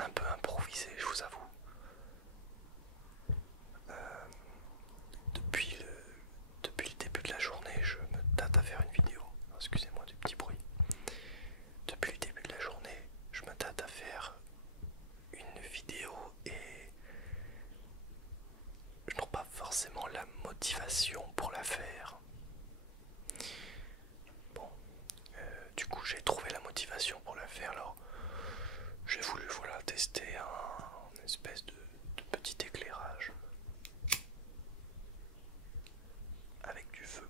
un peu improvisé, je vous avoue. Depuis depuis le début de la journée, je me tâte à faire une vidéo. Excusez-moi du petit bruit. Depuis le début de la journée, je me tâte à faire une vidéo et je n'ai pas forcément la motivation pour la faire. Bon, du coup j'ai trouvé la motivation pour la faire, alors j'ai voulu voilà, tester une espèce de petit éclairage avec du feu.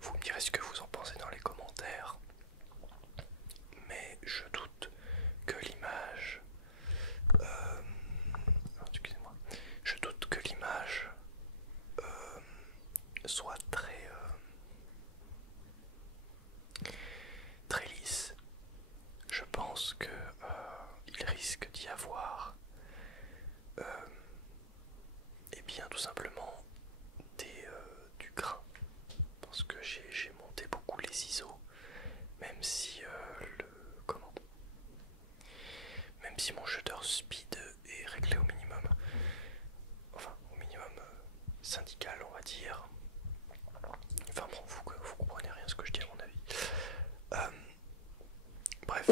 Vous me direz ce que vous en pensez dans les commentaires, mais je doute que l'image... excusez-moi. Je doute que l'image soit très lisse. Je pense que il risque d'y avoir et bien tout simplement du grain, parce que j'ai monté beaucoup les ISO, même si même si mon shutter speed est réglé au minimum, enfin au minimum syndical on va dire. Enfin bon, vous comprenez rien ce que je dis à mon avis. Euh, Bref,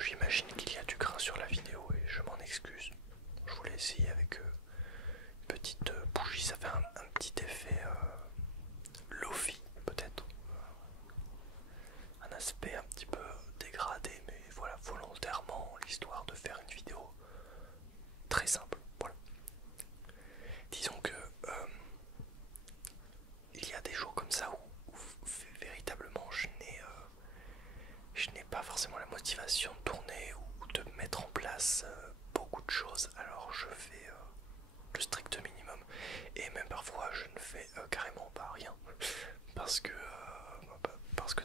j'imagine qu'il y a du grain sur la vidéo et je m'en excuse. Je voulais essayer avec une petite bougie, ça fait un petit effet lofi peut-être. Un aspect un petit peu dégradé, mais voilà, volontairement, l'histoire de faire une vidéo très simple. Voilà. Disons que il y a des jours comme ça où véritablement je n'ai pas forcément la motivation de tourner ou de mettre en place beaucoup de choses, alors je fais le strict minimum et même parfois je ne fais carrément pas rien parce que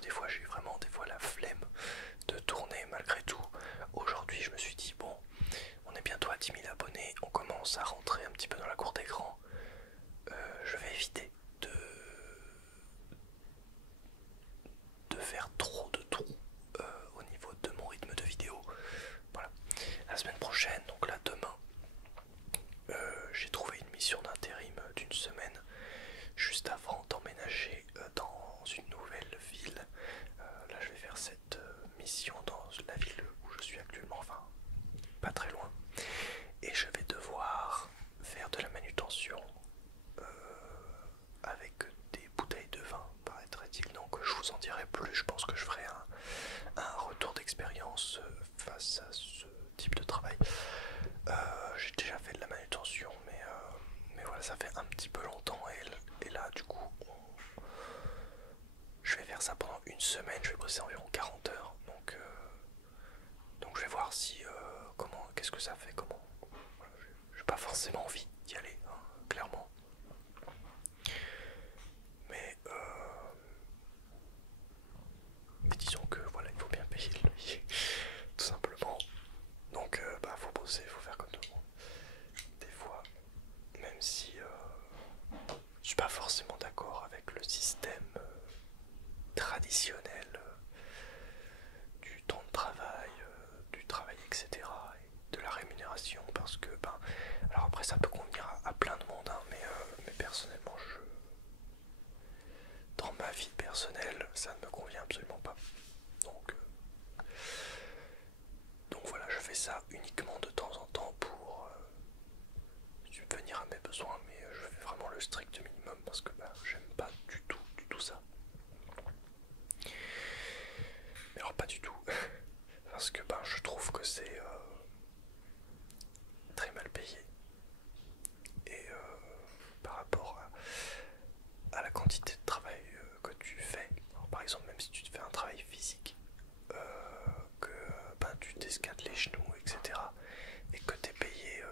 des fois j'ai vraiment des fois la flemme de tourner malgré tout. Aujourd'hui je me suis dit bon, on est bientôt à 10 000 abonnés, on commence à rentrer un petit peu dans la cour d'écran, je vais éviter de faire trop de trous au niveau de mon rythme de vidéo. Voilà. La semaine prochaine, donc là demain, j'ai trouvé une mission d'intérim d'une semaine juste avant d'emménager dans une nouvelle ville. Là je vais faire cette mission dans la ville où je suis actuellement, enfin pas très loin, et je vais devoir faire de la manutention avec des bouteilles de vin, paraîtrait-il. Donc je vous en dirai plus, je pense que je ferai un retour d'expérience face à ce type de travail. J'ai déjà fait de la manutention, mais voilà, ça fait un petit peu longtemps et là du coup je vais faire ça pendant une semaine, je vais bosser environ 40 heures, donc je vais voir si qu'est-ce que ça fait, comment. Voilà, j'ai pas forcément envie d'y aller, hein, clairement. Mais disons que voilà, il faut bien payer le loyer, tout simplement. Donc bah faut bosser, faut faire comme tout le monde. Des fois, même si je suis pas forcément d'accord avec le système traditionnel du temps de travail, du travail, etc. et de la rémunération, parce que ben, alors après ça peut convenir à plein de monde, hein, mais personnellement dans ma vie personnelle ça ne me convient absolument pas. Donc voilà, je fais ça uniquement de temps en temps pour subvenir à mes besoins, mais je fais vraiment le strict minimum parce que bah, j'aime pas du tout ça. Mais alors pas du tout, parce que ben, je trouve que c'est très mal payé. Et par rapport à la quantité de travail que tu fais, alors, par exemple même si tu te fais un travail physique, que ben, tu t'escades les genoux, etc. et que tu es payé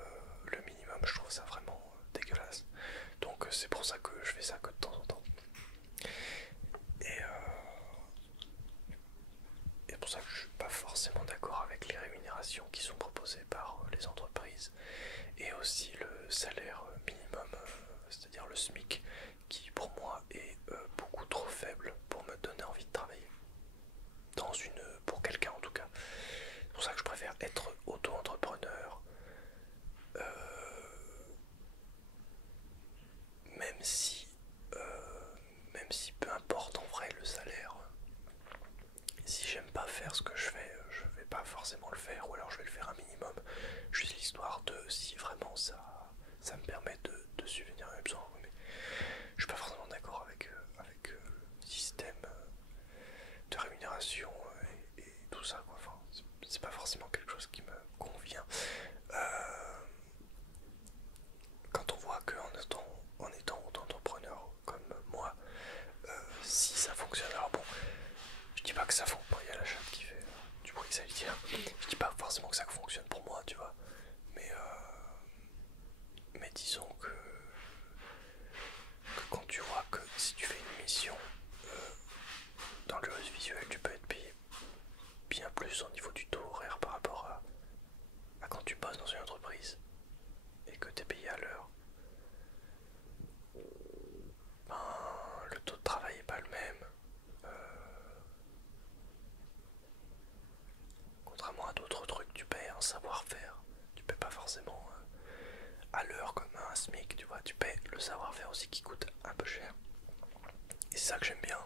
le minimum, je trouve ça vraiment dégueulasse. Donc c'est pour ça que je fais ça que de temps en temps. Et pour ça que je suis pas forcément d'accord avec les rémunérations qui sont proposées par les entreprises et aussi le salaire minimum, c'est-à-dire le SMIC, qui pour moi est beaucoup trop faible pour me donner envie de travailler pour quelqu'un faire ce que je vais pas forcément le faire, ou alors je vais le faire un minimum, juste l'histoire de si vraiment ça me permet de subvenir à mes besoins. Mais je suis pas forcément d'accord avec le système de rémunération et tout ça, quoi. Enfin, c'est pas forcément quelque chose qui me convient. Quand on voit qu'en étant auto-entrepreneur comme moi, si ça fonctionne, alors bon, je dis pas que ça fonctionne, il y a la chatte qui fait du bruit, ça veut dire, je dis pas forcément que ça fonctionne pour moi, tu vois, mais disons que quand tu vois que si tu fais une mission dans l'audiovisuel, tu peux être payé bien plus au niveau du taux horaire par rapport à quand tu bosses dans une entreprise et que tu es payé à l'heure. Ben, le taux de travail est pas le même. Contrairement à d'autres trucs, tu payes un savoir-faire. Tu payes pas forcément à l'heure comme un SMIC, tu vois. Tu payes le savoir-faire aussi qui coûte un peu cher. Et c'est ça que j'aime bien.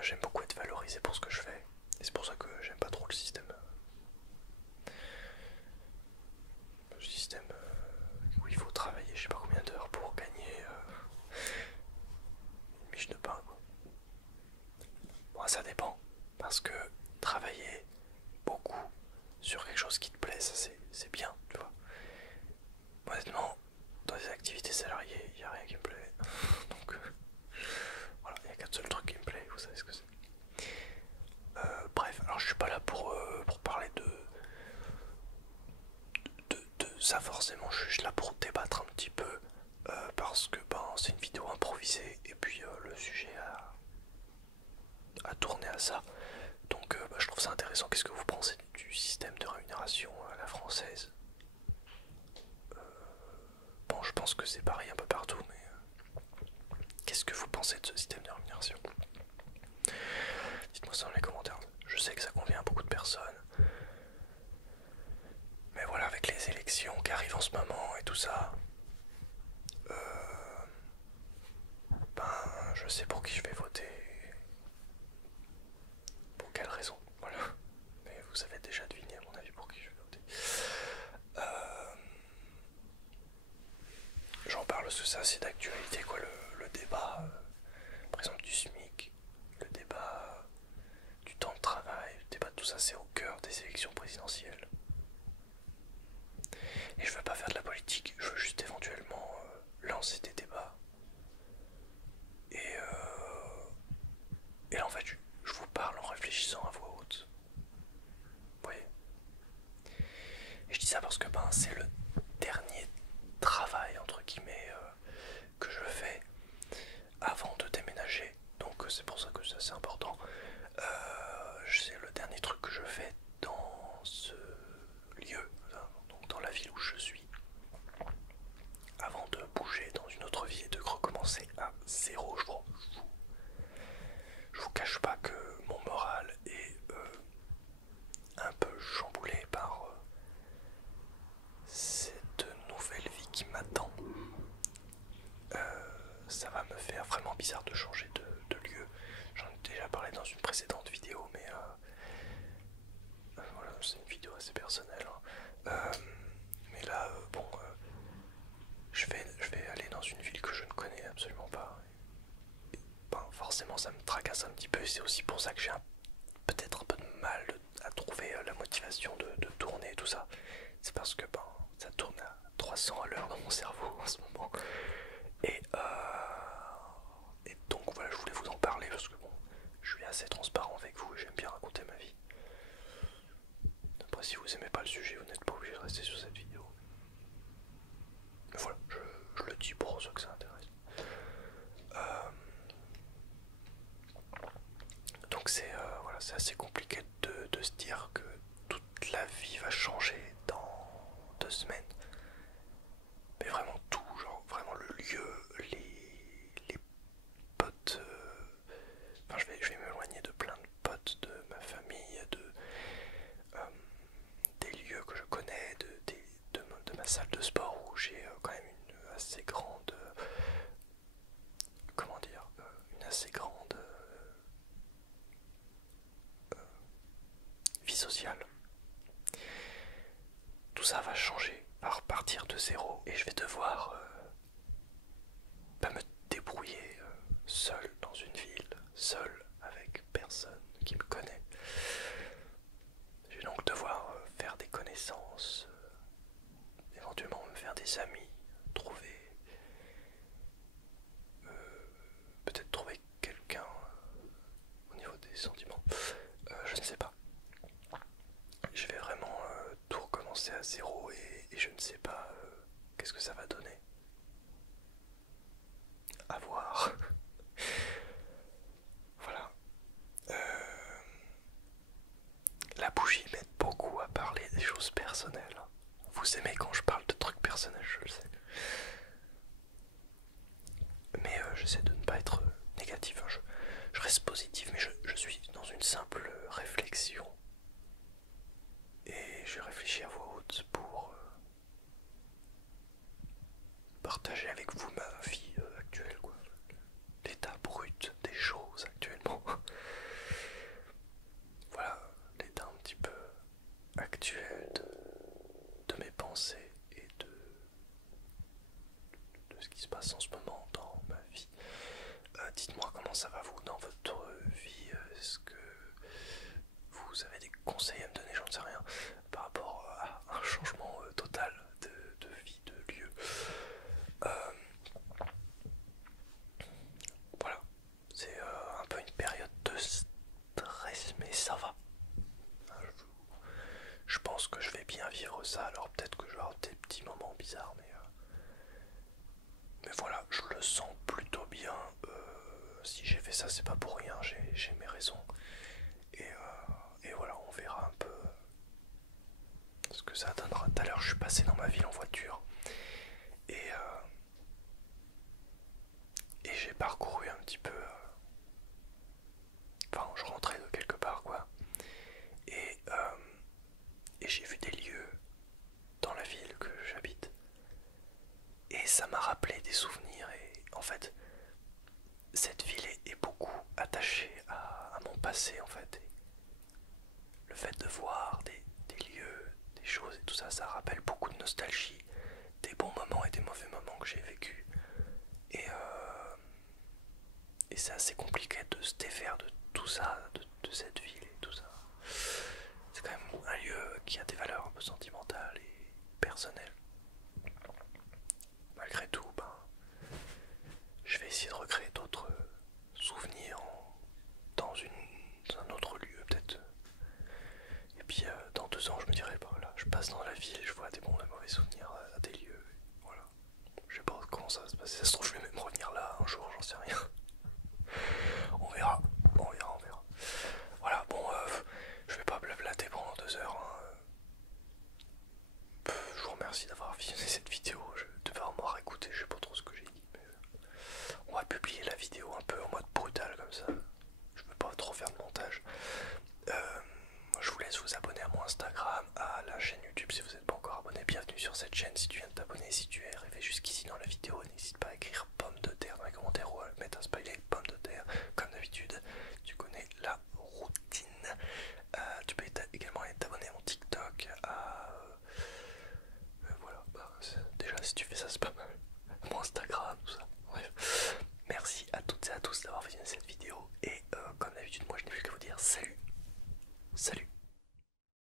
J'aime beaucoup être valorisé pour ce que je fais. Et c'est pour ça que j'aime pas trop le système. Où il faut travailler je sais pas combien d'heures pour gagner une miche de pain, quoi. Bon, ça dépend. Parce que travailler beaucoup sur quelque chose qui te plaît, ça c'est bien, tu vois. Honnêtement, dans les activités salariées, il n'y a rien qui me plaît. Donc voilà, il n'y a qu'un seul truc qui me plaît, vous savez ce que c'est. Bref, alors je suis pas là pour parler de ça forcément, je suis juste là pour débattre un petit peu. Parce que ben, c'est une vidéo improvisée et puis le sujet a tourné à ça. Donc bah, je trouve ça intéressant. Qu'est-ce que vous pensez du système de rémunération à la française? Bon, je pense que c'est pareil un peu partout, mais qu'est-ce que vous pensez de ce système de rémunération? Dites-moi ça dans les commentaires. Je sais que ça convient à beaucoup de personnes. Mais voilà, avec les élections qui arrivent en ce moment et tout ça, ben je sais pour qui je vais voter. Pour quelle raison, voilà. Mais vous avez déjà deviné à mon avis pour qui je vais voter. J'en parle parce que c'est assez d'actualité, quoi, le débat, par exemple du SMIC, le débat du temps de travail, le débat de tout ça, c'est au cœur des élections présidentielles. Et je veux pas faire de la politique, je veux juste éventuellement lancer des débats. Et là en fait, je vous parle en réfléchissant à voix haute. Vous voyez? Et je dis ça parce que ben, c'est le dernier travail, entre guillemets, que je fais avant de déménager. Donc c'est pour ça que ça c'est important. C'est le dernier truc que je fais dans ce lieu, donc dans la ville où je suis, avant de bouger dans une autre vie et de recommencer à zéro. Je vous cache pas que mon moral est un peu chamboulé par cette nouvelle vie qui m'attend. Ça va me faire vraiment bizarre de changer de lieu. J'en ai déjà parlé dans une précédente vidéo, mais voilà, c'est une vidéo assez personnelle, hein. Mais là, bon, je vais aller dans une ville que je ne connais absolument pas. Et, ben, forcément, ça me tracasse un petit peu. C'est aussi pour ça que j'ai peut-être un peu de mal à trouver la motivation de tourner et tout ça. C'est parce que ben, ça tourne à 300 à l'heure dans mon cerveau en ce moment. Et donc voilà, je voulais vous en parler parce que bon, je suis assez transparent avec vous et j'aime bien raconter ma vie. Après, si vous aimez pas le sujet, vous n'êtes pas obligé de rester sur cette vidéo. Mais voilà, je le dis pour ceux que ça intéresse. Donc c'est voilà, c'est assez compliqué de se dire que toute la vie va changer dans 2 semaines. Mais vraiment tout, genre vraiment le lieu, les potes. Enfin, je vais m'éloigner de plein de potes de ma famille, euh, des lieux que je connais, de ma salle de sport où j'ai quand même une assez grande. Comment dire, une assez grande vie sociale. Tout ça va changer, à repartir de zéro, et je vais devoir me débrouiller seul dans une ville, seul avec personne qui me connaît. Je vais donc devoir faire des connaissances, éventuellement me faire des amis, trouver, peut-être trouver quelqu'un au niveau des sentiments, je ne sais pas. Je vais vraiment tout recommencer à zéro et je ne sais pas qu'est-ce que ça va donner. À voir. Voilà. La bougie m'aide beaucoup à parler des choses personnelles. Vous aimez quand je parle de trucs personnels, je le sais. Mais j'essaie de ne pas être négatif. Hein. Je reste positif, mais je suis dans une simple réflexion. Et je réfléchis à voix haute pour partager avec vous ma vie actuelle, quoi. L'état brut des choses actuellement. Voilà, l'état un petit peu actuel de mes pensées et de ce qui se passe en ce moment dans ma vie. Dites-moi comment ça va vous dans votre vie. Est-ce que vous avez des conseils à me donner, j'en sais rien, par rapport à un changement total de vie, de lieu. Voilà, c'est un peu une période de stress, mais ça va. Je pense que je vais bien vivre ça, alors peut-être que je vais avoir des petits moments bizarres, mais voilà, je le sens plutôt bien. Si j'ai fait ça, c'est pas pour rien, j'ai mes raisons. Et voilà, on verra un peu ce que ça donnera. Tout à l'heure, je suis passé dans ma ville en voiture et j'ai parcouru un petit peu. Enfin, je rentrais de quelque part, quoi. Et, et j'ai vu des lieux dans la ville que j'habite. Et ça m'a rappelé des souvenirs. Et en fait, cette ville est beaucoup attachée à mon passé, en fait. Et le fait de voir des lieux, des choses et tout ça, ça rappelle beaucoup de nostalgie, des bons moments et des mauvais moments que j'ai vécus. Et c'est assez compliqué de se défaire de tout ça, de cette ville et tout ça. C'est quand même un lieu qui a des valeurs un peu sentimentales et personnelles. Malgré tout, je vais essayer de recréer d'autres souvenirs dans un autre lieu peut-être. Et puis dans 2 ans, je me dirai, là, je passe dans la ville, je vois des bons et mauvais souvenirs à des lieux. Voilà. Je sais pas comment ça va se passer. Ça se trouve, je vais même revenir là un jour, j'en sais rien. On verra. Voilà, bon, je vais pas blablater pendant 2 heures. Hein. Je vous remercie d'avoir visionné cette vidéo. Je devais avoir écouté, je sais pas trop ce que j'ai dit. Mais on va publier la vidéo un peu en mode brutal comme ça. Je veux pas trop faire de montage. Je vous laisse vous abonner à mon Instagram, à la chaîne YouTube si vous n'êtes pas encore abonné. Bienvenue sur cette chaîne si tu viens de t'abonner. Si tu es arrivé jusqu'ici dans la vidéo, n'hésite pas à écrire pomme de terre dans les commentaires ou à mettre un